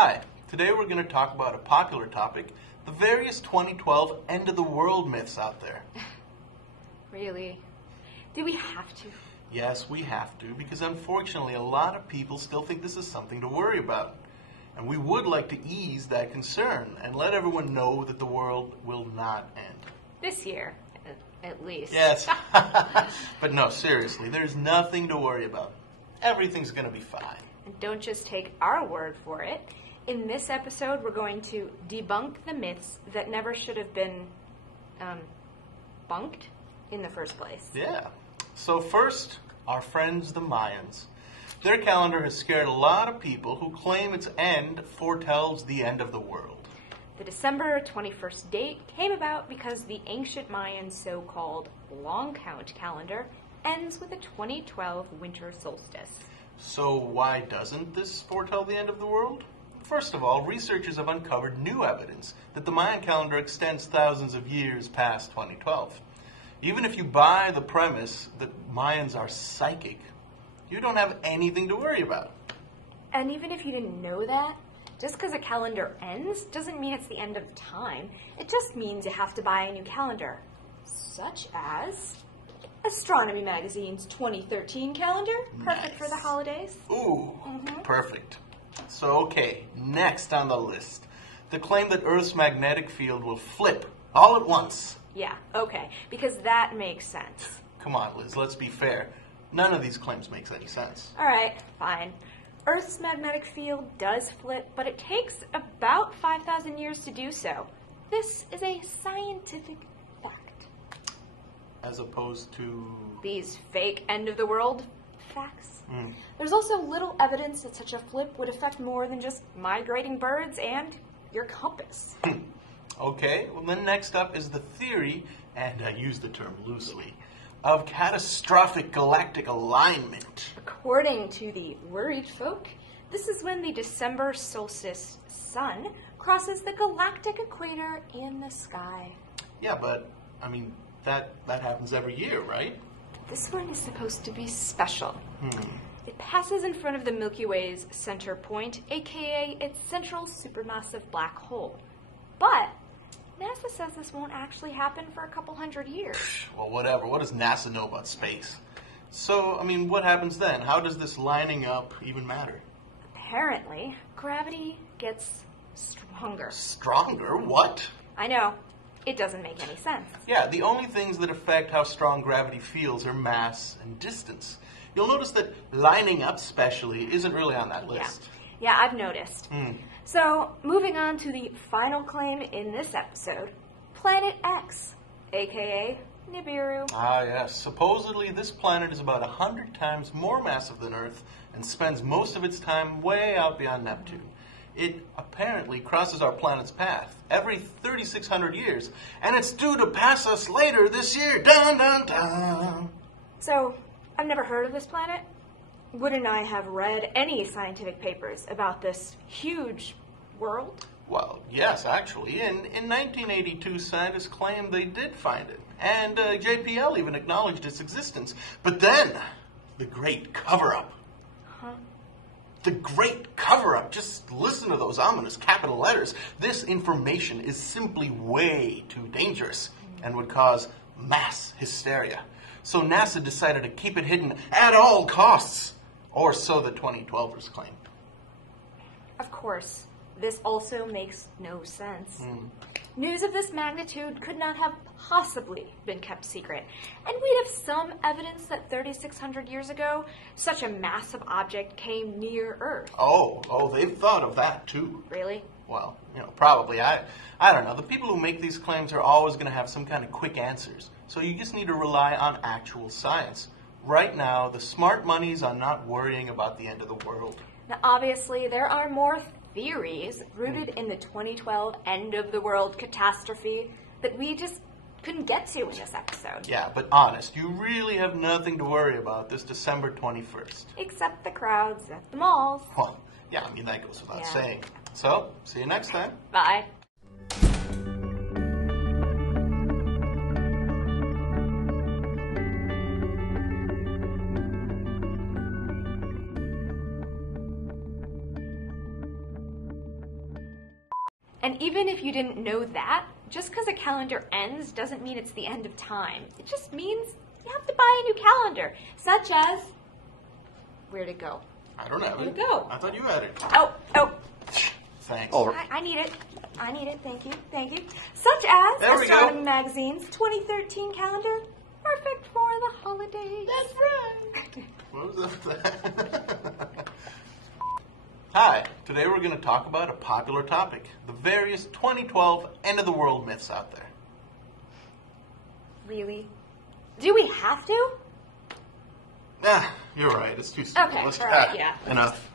Hi, today we're going to talk about a popular topic, the various 2012 end-of-the-world myths out there. Really? Do we have to? Yes, we have to, because unfortunately a lot of people still think this is something to worry about. And we would like to ease that concern and let everyone know that the world will not end. This year, at least. Yes, but no, seriously, there's nothing to worry about. Everything's going to be fine. And don't just take our word for it. In this episode, we're going to debunk the myths that never should have been bunked in the first place. Yeah. So first, our friends the Mayans. Their calendar has scared a lot of people who claim its end foretells the end of the world. The December 21st date came about because the ancient Mayan so-called long count calendar ends with a 2012 winter solstice. So why doesn't this foretell the end of the world? First of all, researchers have uncovered new evidence that the Mayan calendar extends thousands of years past 2012. Even if you buy the premise that Mayans are psychic, you don't have anything to worry about. And even if you didn't know that, just because a calendar ends doesn't mean it's the end of time. It just means you have to buy a new calendar, such as Astronomy magazine's 2013 calendar, perfect for the holidays. Ooh, Perfect. So, okay, next on the list, the claim that Earth's magnetic field will flip all at once. Yeah, okay, because that makes sense. Come on, Liz, let's be fair. None of these claims makes any sense. All right, fine. Earth's magnetic field does flip, but it takes about 5,000 years to do so. This is a scientific fact. As opposed to... These fake end-of-the-world facts. There's also little evidence that such a flip would affect more than just migrating birds and your compass. Okay, well then next up is the theory, and I use the term loosely, of catastrophic galactic alignment. According to the worried folk, this is when the December solstice sun crosses the galactic equator in the sky. Yeah, but, I mean, that happens every year, right? This one is supposed to be special. It passes in front of the Milky Way's center point, aka its central supermassive black hole. But NASA says this won't actually happen for a couple hundred years. Well, whatever. What does NASA know about space? So, I mean, what happens then? How does this lining up even matter? Apparently, gravity gets stronger. Stronger? What? I know. It doesn't make any sense. Yeah, the only things that affect how strong gravity feels are mass and distance. You'll notice that lining up specially isn't really on that list. Yeah, I've noticed. So, moving on to the final claim in this episode, Planet X, aka Nibiru. Ah, yes. Supposedly, this planet is about 100 times more massive than Earth and spends most of its time way out beyond Neptune. It apparently crosses our planet's path every 3,600 years, and it's due to pass us later this year. Dun, dun, dun. So, I've never heard of this planet. Wouldn't I have read any scientific papers about this huge world? Well, yes, actually. In 1982, scientists claimed they did find it, and JPL even acknowledged its existence. But then, the Great Cover-Up. The Great Cover-Up. Just listen to those ominous capital letters. This information is simply way too dangerous and would cause mass hysteria. So NASA decided to keep it hidden at all costs, or so the 2012ers claim. Of course, this also makes no sense. News of this magnitude could not have possibly been kept secret. And we'd have some evidence that 3,600 years ago, such a massive object came near Earth. Oh, they've thought of that too. Really? Well, probably. I don't know. The people who make these claims are always going to have some kind of quick answers. So you just need to rely on actual science. Right now, the smart money's on not worrying about the end of the world. Now, obviously, there are more theories rooted in the 2012 end-of-the-world catastrophe that we just couldn't get to in this episode. Yeah, but honest, you really have nothing to worry about this December 21st. Except the crowds at the malls. Well, yeah, I mean, that goes without saying. So, see you next time. Bye. And even if you didn't know that, just because a calendar ends doesn't mean it's the end of time. It just means you have to buy a new calendar, such as, where'd it go? I don't have Where'd it. it go? I thought you had it. Oh. Thanks. Oh. I need it. Thank you. Such as There we go. Astronomy Magazine's 2013 calendar, perfect for the holidays. That's right. What was up with that? Hi, today we're going to talk about a popular topic, the various 2012 end-of-the-world myths out there. Really? Do we have to? You're right, it's too simple. Okay, all right, yeah. Enough.